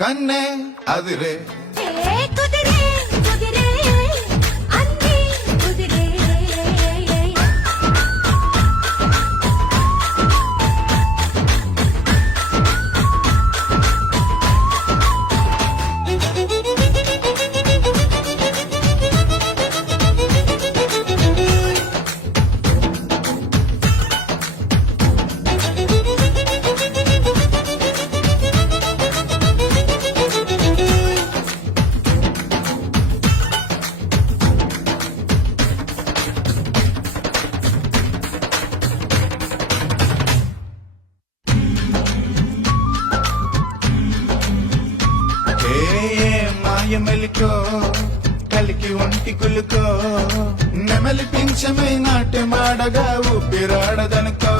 కన్నే అదిరే కుదిరే కుదిరే అన్నీ కుదిరే మాయమెలికో కలికి ఒంటి కులుకో నెమలి పింఛమై నాట్యమాడగా ఊపిరాడదనుకో